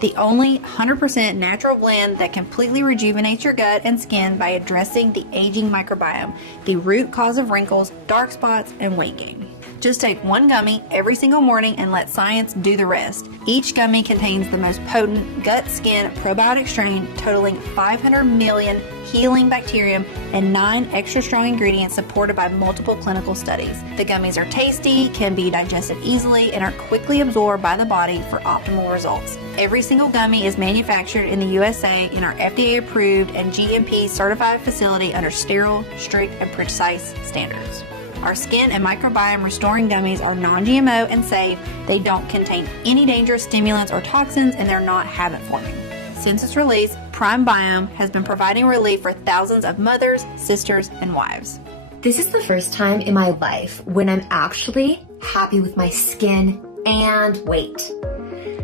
the only 100% natural blend that completely rejuvenates your gut and skin by addressing the aging microbiome, the root cause of wrinkles, dark spots, and weight gain. Just take one gummy every single morning and let science do the rest. Each gummy contains the most potent gut-skin probiotic strain, totaling 500 million healing bacterium and 9 extra strong ingredients supported by multiple clinical studies. The gummies are tasty, can be digested easily, and are quickly absorbed by the body for optimal results. Every single gummy is manufactured in the USA in our FDA-approved and GMP certified facility under sterile, strict, and precise standards. Our skin and microbiome restoring gummies are non-GMO and safe. They don't contain any dangerous stimulants or toxins, and they're not habit forming. Since its release, Prime Biome has been providing relief for thousands of mothers, sisters, and wives. This is the first time in my life when I'm actually happy with my skin and weight.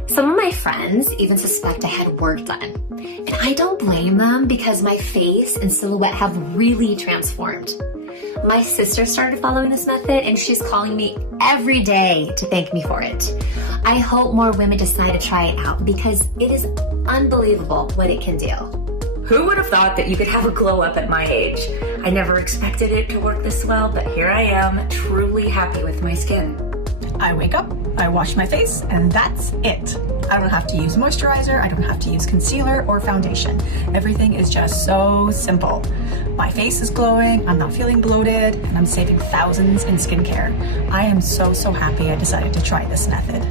Some of my friends even suspect I had work done, and I don't blame them because my face and silhouette have really transformed. My sister started following this method and she's calling me every day to thank me for it. I hope more women decide to try it out because it is unbelievable what it can do. Who would have thought that you could have a glow up at my age? I never expected it to work this well, but here I am, truly happy with my skin. I wake up, I wash my face, and that's it. I don't have to use moisturizer, I don't have to use concealer or foundation. Everything is just so simple. My face is glowing, I'm not feeling bloated, and I'm saving thousands in skincare. I am so happy I decided to try this method.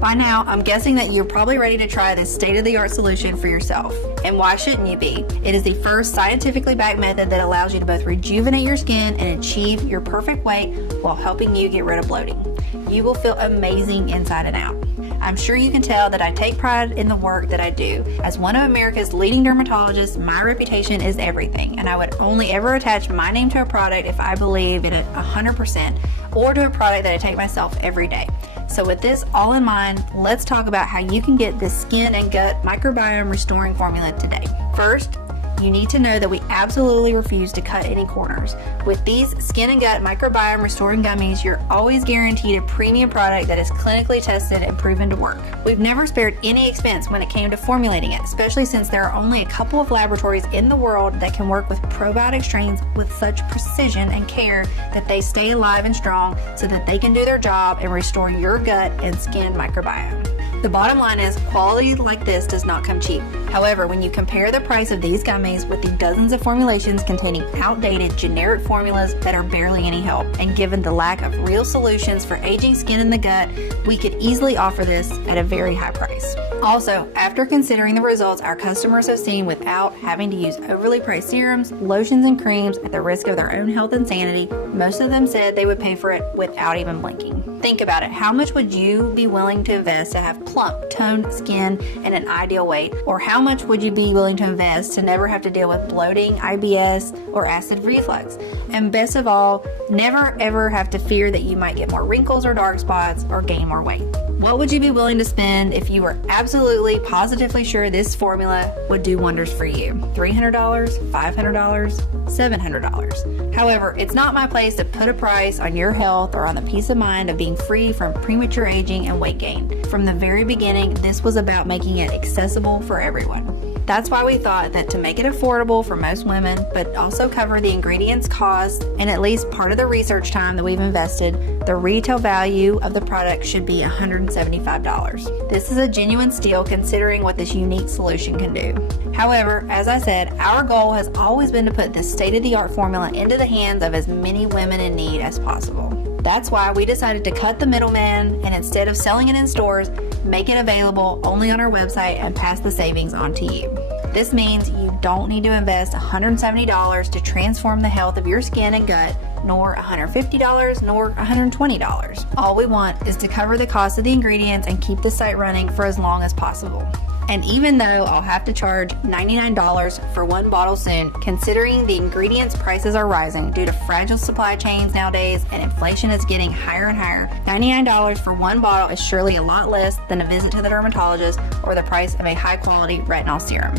By now, I'm guessing that you're probably ready to try this state-of-the-art solution for yourself. And why shouldn't you be? It is the first scientifically backed method that allows you to both rejuvenate your skin and achieve your perfect weight while helping you get rid of bloating. You will feel amazing inside and out. I'm sure you can tell that I take pride in the work that I do. As one of America's leading dermatologists, my reputation is everything, and I would only ever attach my name to a product if I believe in it 100%, or to a product that I take myself every day. So with this all in mind, let's talk about how you can get this skin and gut microbiome restoring formula today. First, you need to know that we absolutely refuse to cut any corners. With these skin and gut microbiome restoring gummies, you're always guaranteed a premium product that is clinically tested and proven to work. We've never spared any expense when it came to formulating it, especially since there are only a couple of laboratories in the world that can work with probiotic strains with such precision and care that they stay alive and strong so that they can do their job and restore your gut and skin microbiome. The bottom line is quality like this does not come cheap. However, when you compare the price of these gummies with the dozens of formulations containing outdated generic formulas that are barely any help, and given the lack of real solutions for aging skin in the gut, we could easily offer this at a very high price. Also, after considering the results our customers have seen without having to use overly priced serums, lotions, and creams at the risk of their own health and sanity, most of them said they would pay for it without even blinking. Think about it. How much would you be willing to invest to have plump, toned skin and an ideal weight? Or how much would you be willing to invest to never have to deal with bloating, IBS, or acid reflux? And best of all, never ever have to fear that you might get more wrinkles or dark spots or gain more weight. What would you be willing to spend if you were absolutely, positively sure this formula would do wonders for you? $300, $500, $700. However, it's not my place to put a price on your health or on the peace of mind of being free from premature aging and weight gain. From the very beginning, this was about making it accessible for everyone. That's why we thought that to make it affordable for most women, but also cover the ingredients cost and at least part of the research time that we've invested, the retail value of the product should be $175. This is a genuine steal considering what this unique solution can do. However, as I said, our goal has always been to put this state-of-the-art formula into the hands of as many women in need as possible. That's why we decided to cut the middleman and instead of selling it in stores, make it available only on our website and pass the savings on to you. This means you don't need to invest $170 to transform the health of your skin and gut, nor $150, nor $120. All we want is to cover the cost of the ingredients and keep the site running for as long as possible. And even though I'll have to charge $99 for one bottle soon, considering the ingredients prices are rising due to fragile supply chains nowadays and inflation is getting higher and higher, $99 for one bottle is surely a lot less than a visit to the dermatologist or the price of a high quality retinol serum.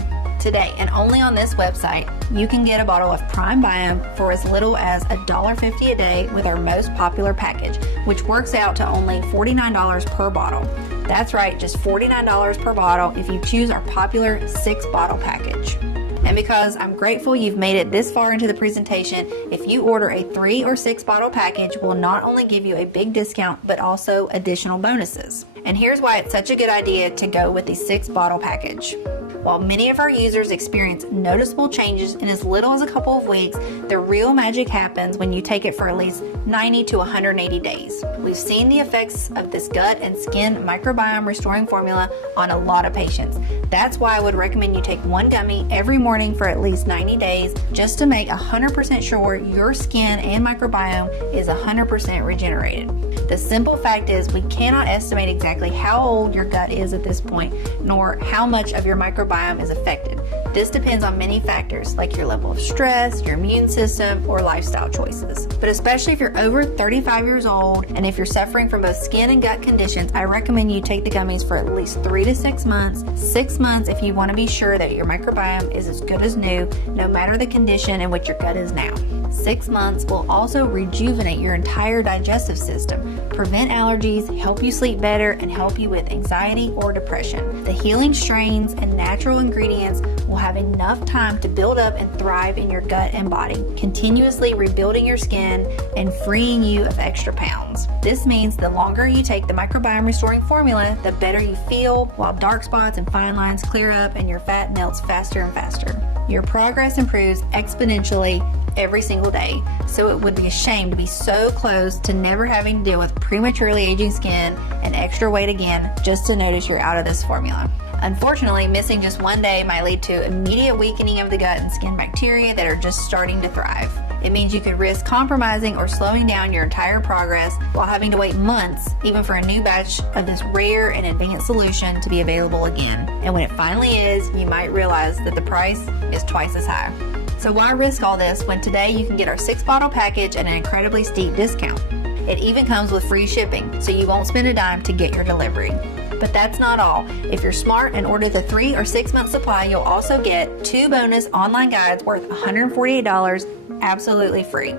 Today, and only on this website, you can get a bottle of Prime Biome for as little as $1.50 a day with our most popular package, which works out to only $49 per bottle. That's right, just $49 per bottle if you choose our popular 6-bottle package. And because I'm grateful you've made it this far into the presentation, if you order a 3 or 6 bottle package, we'll not only give you a big discount, but also additional bonuses. And here's why it's such a good idea to go with the 6-bottle package. While many of our users experience noticeable changes in as little as a couple of weeks, the real magic happens when you take it for at least 90 to 180 days. We've seen the effects of this gut and skin microbiome restoring formula on a lot of patients. That's why I would recommend you take one gummy every morning for at least 90 days just to make 100% sure your skin and microbiome is 100% regenerated. The simple fact is we cannot estimate exactly how old your gut is at this point, nor how much of your microbiome is affected. This depends on many factors like your level of stress, your immune system, or lifestyle choices. But especially if you're over 35 years old and if you're suffering from both skin and gut conditions, I recommend you take the gummies for at least 3 to 6 months. 6 months if you want to be sure that your microbiome is as good as new, no matter the condition in which your gut is now. 6 months will also rejuvenate your entire digestive system, prevent allergies, help you sleep better, and help you with anxiety or depression. The healing strains and natural ingredients will have enough time to build up and thrive in your gut and body, continuously rebuilding your skin and freeing you of extra pounds. This means the longer you take the microbiome restoring formula, the better you feel, while dark spots and fine lines clear up and your fat melts faster and faster. Your progress improves exponentially every single day, so it would be a shame to be so close to never having to deal with prematurely aging skin and extra weight again just to notice you're out of this formula. Unfortunately, missing just one day might lead to immediate weakening of the gut and skin bacteria that are just starting to thrive. It means you could risk compromising or slowing down your entire progress while having to wait months even for a new batch of this rare and advanced solution to be available again. And when it finally is, you might realize that the price is twice as high. So why risk all this when today you can get our 6-bottle package at an incredibly steep discount? It even comes with free shipping, so you won't spend a dime to get your delivery. But that's not all. If you're smart and order the 3 or 6 month supply, you'll also get 2 bonus online guides worth $148 absolutely free.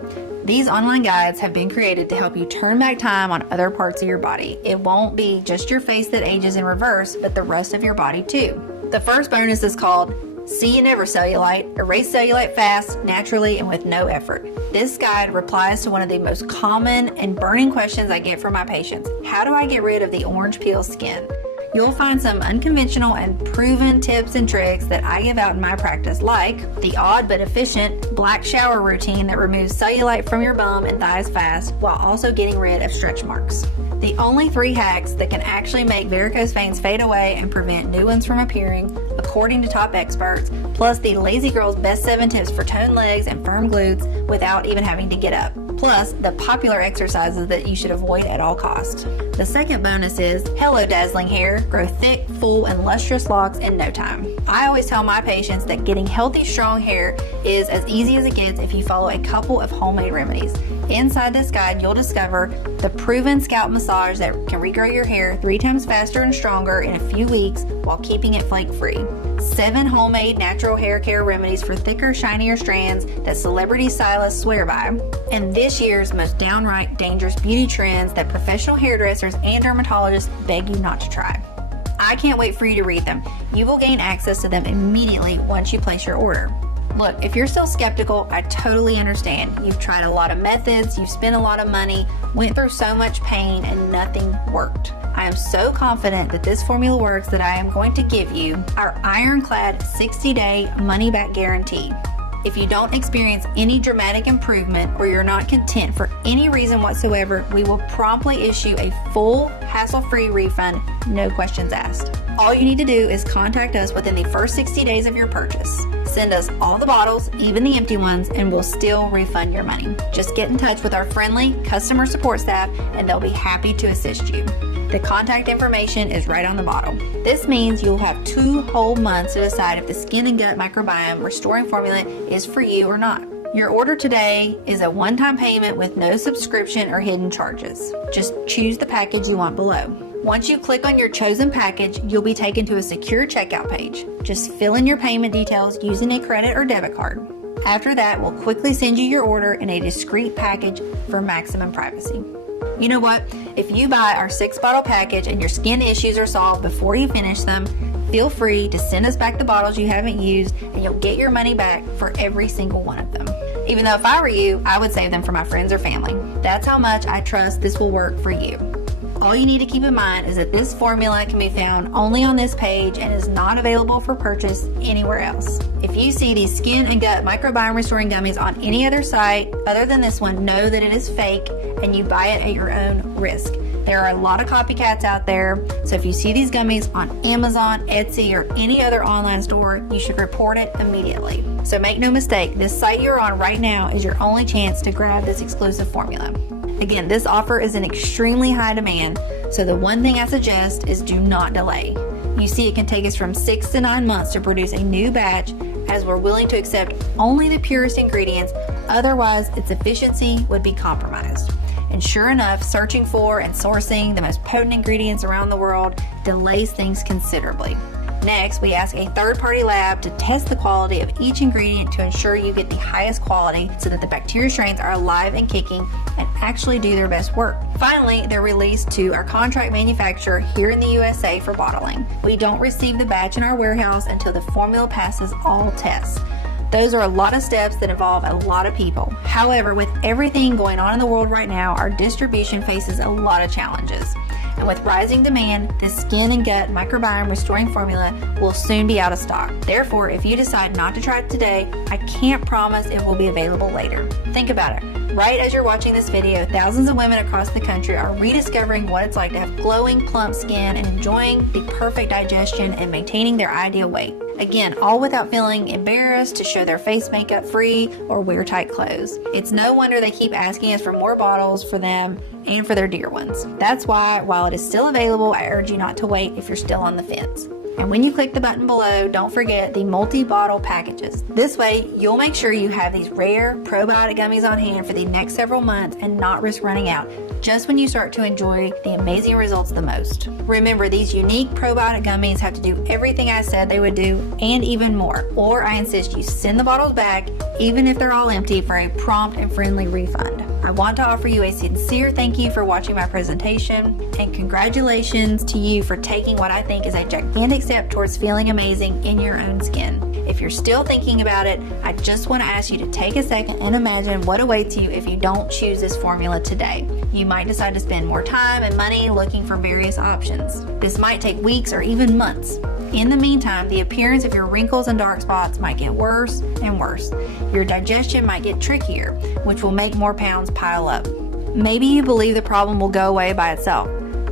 These online guides have been created to help you turn back time on other parts of your body. It won't be just your face that ages in reverse, but the rest of your body too. The first bonus is called See You Never Cellulite, Erase Cellulite Fast, Naturally, and with No Effort. This guide replies to one of the most common and burning questions I get from my patients. How do I get rid of the orange peel skin? You'll find some unconventional and proven tips and tricks that I give out in my practice, like the odd but efficient black shower routine that removes cellulite from your bum and thighs fast while also getting rid of stretch marks. The only 3 hacks that can actually make varicose veins fade away and prevent new ones from appearing, according to top experts, plus the Lazy Girl's best 7 tips for toned legs and firm glutes without even having to get up, plus the popular exercises that you should avoid at all costs. The second bonus is Hello Dazzling Hair, grow thick, full, and lustrous locks in no time. I always tell my patients that getting healthy, strong hair is as easy as it gets if you follow a couple of homemade remedies. Inside this guide, you'll discover the proven scalp massage that can regrow your hair 3 times faster and stronger in a few weeks while keeping it flake-free. 7 homemade natural hair care remedies for thicker, shinier strands that celebrity stylists swear by. And this year's most downright dangerous beauty trends that professional hairdressers and dermatologists beg you not to try. I can't wait for you to read them. You will gain access to them immediately once you place your order. Look, if you're still skeptical, I totally understand. You've tried a lot of methods, you've spent a lot of money, went through so much pain, and nothing worked. I am so confident that this formula works that I am going to give you our ironclad 60-day money-back guarantee. If you don't experience any dramatic improvement or you're not content for any reason whatsoever, we will promptly issue a full, hassle-free refund, no questions asked. All you need to do is contact us within the first 60 days of your purchase. Send us all the bottles, even the empty ones, and we'll still refund your money. Just get in touch with our friendly customer support staff and they'll be happy to assist you. The contact information is right on the bottle. This means you'll have 2 whole months to decide if the skin and gut microbiome restoring formula is for you or not. Your order today is a one-time payment with no subscription or hidden charges. Just choose the package you want below. Once you click on your chosen package, you'll be taken to a secure checkout page. Just fill in your payment details using a credit or debit card. After that, we'll quickly send you your order in a discreet package for maximum privacy. You know what? If you buy our 6-bottle package and your skin issues are solved before you finish them, feel free to send us back the bottles you haven't used and you'll get your money back for every single one of them. Even though if I were you, I would save them for my friends or family. That's how much I trust this will work for you. All you need to keep in mind is that this formula can be found only on this page and is not available for purchase anywhere else. If you see these skin and gut microbiome restoring gummies on any other site other than this one, know that it is fake and you buy it at your own risk. There are a lot of copycats out there, so if you see these gummies on Amazon, Etsy, or any other online store, you should report it immediately. So make no mistake, this site you're on right now is your only chance to grab this exclusive formula. Again, this offer is in extremely high demand, so the one thing I suggest is do not delay. You see, it can take us from 6 to 9 months to produce a new batch, as we're willing to accept only the purest ingredients, otherwise its efficiency would be compromised. And sure enough, searching for and sourcing the most potent ingredients around the world delays things considerably. Next, we ask a third-party lab to test the quality of each ingredient to ensure you get the highest quality so that the bacteria strains are alive and kicking and actually do their best work. Finally, they're released to our contract manufacturer here in the USA for bottling. We don't receive the batch in our warehouse until the formula passes all tests. Those are a lot of steps that involve a lot of people. However, with everything going on in the world right now, our distribution faces a lot of challenges. And with rising demand, this skin and gut microbiome restoring formula will soon be out of stock. Therefore, if you decide not to try it today, I can't promise it will be available later. Think about it. Right as you're watching this video, thousands of women across the country are rediscovering what it's like to have glowing, plump skin and enjoying the perfect digestion and maintaining their ideal weight. Again, all without feeling embarrassed to show their face makeup free or wear tight clothes. It's no wonder they keep asking us for more bottles for them and for their dear ones. That's why, while it is still available, I urge you not to wait if you're still on the fence. And when you click the button below, don't forget the multi-bottle packages. This way, you'll make sure you have these rare probiotic gummies on hand for the next several months and not risk running out just when you start to enjoy the amazing results the most. Remember, these unique probiotic gummies have to do everything I said they would do and even more. Or I insist you send the bottles back, even if they're all empty, for a prompt and friendly refund. I want to offer you a sincere thank you for watching my presentation and congratulations to you for taking what I think is a gigantic step towards feeling amazing in your own skin. If you're still thinking about it, I just want to ask you to take a second and imagine what awaits you if you don't choose this formula today. You might decide to spend more time and money looking for various options. This might take weeks or even months. In the meantime, the appearance of your wrinkles and dark spots might get worse and worse. Your digestion might get trickier, which will make more pounds pile up. Maybe you believe the problem will go away by itself.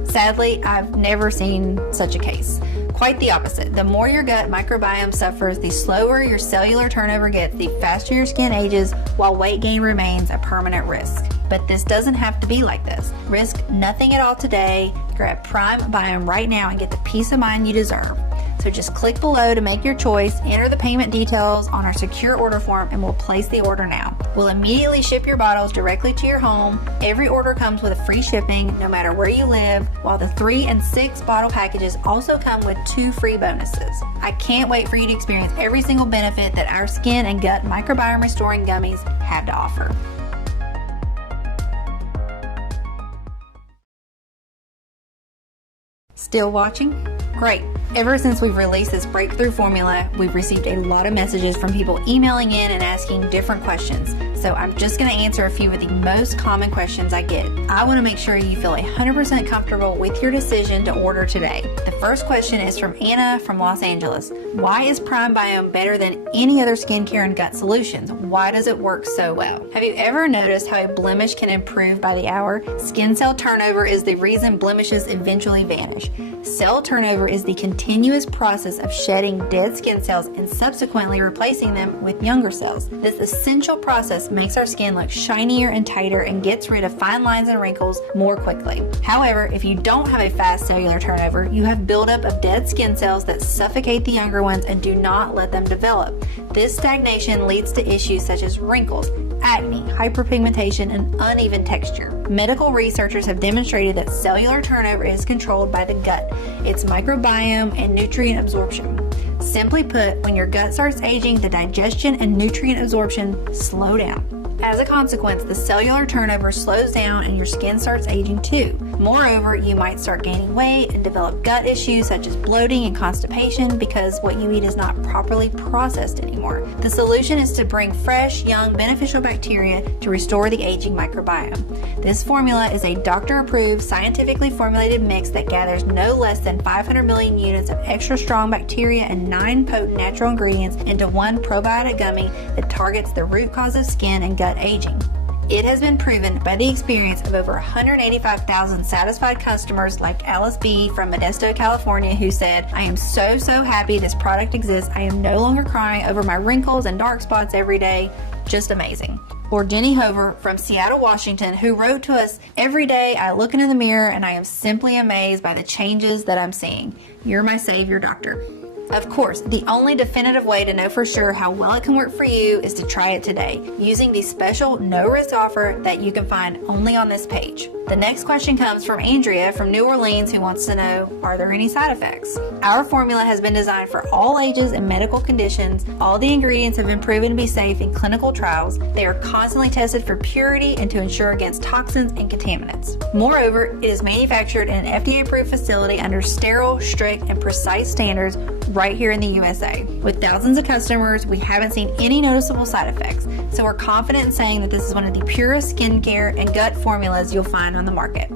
Sadly, I've never seen such a case. Quite the opposite. The more your gut microbiome suffers, the slower your cellular turnover gets, the faster your skin ages, while weight gain remains a permanent risk. But this doesn't have to be like this. Risk nothing at all today. Grab Prime Biome right now and get the peace of mind you deserve. So just click below to make your choice, enter the payment details on our secure order form, and we'll place the order now. We'll immediately ship your bottles directly to your home. Every order comes with a free shipping, no matter where you live, while the 3 and 6 bottle packages also come with 2 free bonuses. I can't wait for you to experience every single benefit that our skin and gut microbiome restoring gummies have to offer. Still watching? Great. Ever since we've released this breakthrough formula, we've received a lot of messages from people emailing in and asking different questions. So I'm just going to answer a few of the most common questions I get. I want to make sure you feel 100% comfortable with your decision to order today. The first question is from Anna from Los Angeles. Why is PrimeBiome better than any other skincare and gut solutions? Why does it work so well? Have you ever noticed how a blemish can improve by the hour? Skin cell turnover is the reason blemishes eventually vanish. Cell turnover is the continuous process of shedding dead skin cells and subsequently replacing them with younger cells. This essential process makes our skin look shinier and tighter and gets rid of fine lines and wrinkles more quickly. However, if you don't have a fast cellular turnover, you have buildup of dead skin cells that suffocate the younger ones and do not let them develop. This stagnation leads to issues such as wrinkles, acne, hyperpigmentation, and uneven texture. Medical researchers have demonstrated that cellular turnover is controlled by the gut, its microbiome, and nutrient absorption. Simply put, when your gut starts aging, the digestion and nutrient absorption slow down. As a consequence, the cellular turnover slows down and your skin starts aging too. Moreover, you might start gaining weight and develop gut issues such as bloating and constipation because what you eat is not properly processed anymore. The solution is to bring fresh, young, beneficial bacteria to restore the aging microbiome. This formula is a doctor-approved, scientifically formulated mix that gathers no less than 500 million units of extra strong bacteria and 9 potent natural ingredients into one probiotic gummy that targets the root cause of skin and gut aging. It has been proven by the experience of over 185,000 satisfied customers like Alice B. from Modesto, California, who said, "I am so happy this product exists. I am no longer crying over my wrinkles and dark spots every day." Just amazing. Or Jenny Hover from Seattle, Washington, who wrote to us, "Every day I look into the mirror and I am simply amazed by the changes that I'm seeing. You're my savior, doctor." Of course, the only definitive way to know for sure how well it can work for you is to try it today, using the special no-risk offer that you can find only on this page. The next question comes from Andrea from New Orleans, who wants to know, are there any side effects? Our formula has been designed for all ages and medical conditions. All the ingredients have been proven to be safe in clinical trials. They are constantly tested for purity and to ensure against toxins and contaminants. Moreover, it is manufactured in an FDA-approved facility under sterile, strict, and precise standards right here in the USA. With thousands of customers, we haven't seen any noticeable side effects, so we're confident in saying that this is one of the purest skincare and gut formulas you'll find on the market.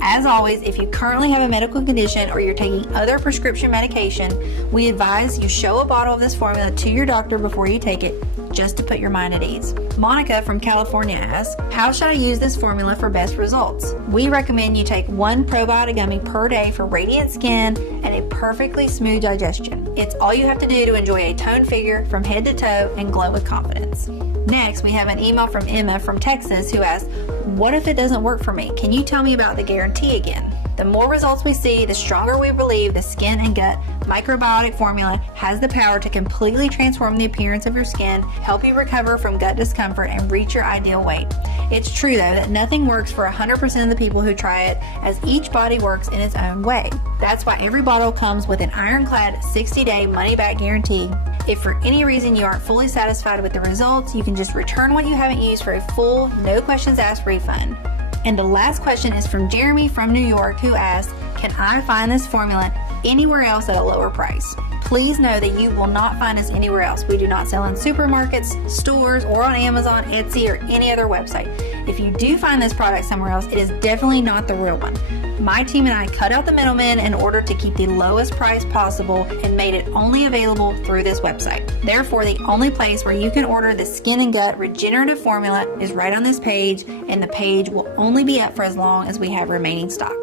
As always, if you currently have a medical condition or you're taking other prescription medication, we advise you show a bottle of this formula to your doctor before you take it, just to put your mind at ease. Monica from California asks, how should I use this formula for best results? We recommend you take 1 probiotic gummy per day for radiant skin and a perfectly smooth digestion. It's all you have to do to enjoy a toned figure from head to toe and glow with confidence. Next, we have an email from Emma from Texas who asks, what if it doesn't work for me? Can you tell me about the guarantee again? The more results we see, the stronger we believe the skin and gut microbiotic formula has the power to completely transform the appearance of your skin, help you recover from gut discomfort, and reach your ideal weight. It's true, though, that nothing works for 100% of the people who try it, as each body works in its own way. That's why every bottle comes with an ironclad 60-day money-back guarantee. If for any reason you aren't fully satisfied with the results, you can just return what you haven't used for a full, no questions asked refund. And the last question is from Jeremy from New York, who asks, can I find this formula anywhere else at a lower price? Please know that you will not find us anywhere else. We do not sell in supermarkets, stores, or on Amazon, Etsy, or any other website. If you do find this product somewhere else, it is definitely not the real one. My team and I cut out the middleman in order to keep the lowest price possible and made it only available through this website. Therefore, the only place where you can order the Skin and Gut Regenerative Formula is right on this page, and the page will only be up for as long as we have remaining stock.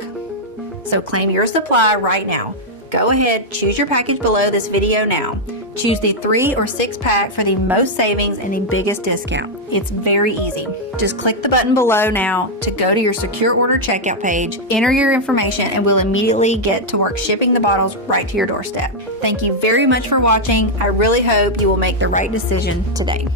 So claim your supply right now. Go ahead, choose your package below this video now. Choose the 3 or 6 pack for the most savings and the biggest discount. It's very easy. Just click the button below now to go to your secure order checkout page, enter your information, and we'll immediately get to work shipping the bottles right to your doorstep. Thank you very much for watching. I really hope you will make the right decision today.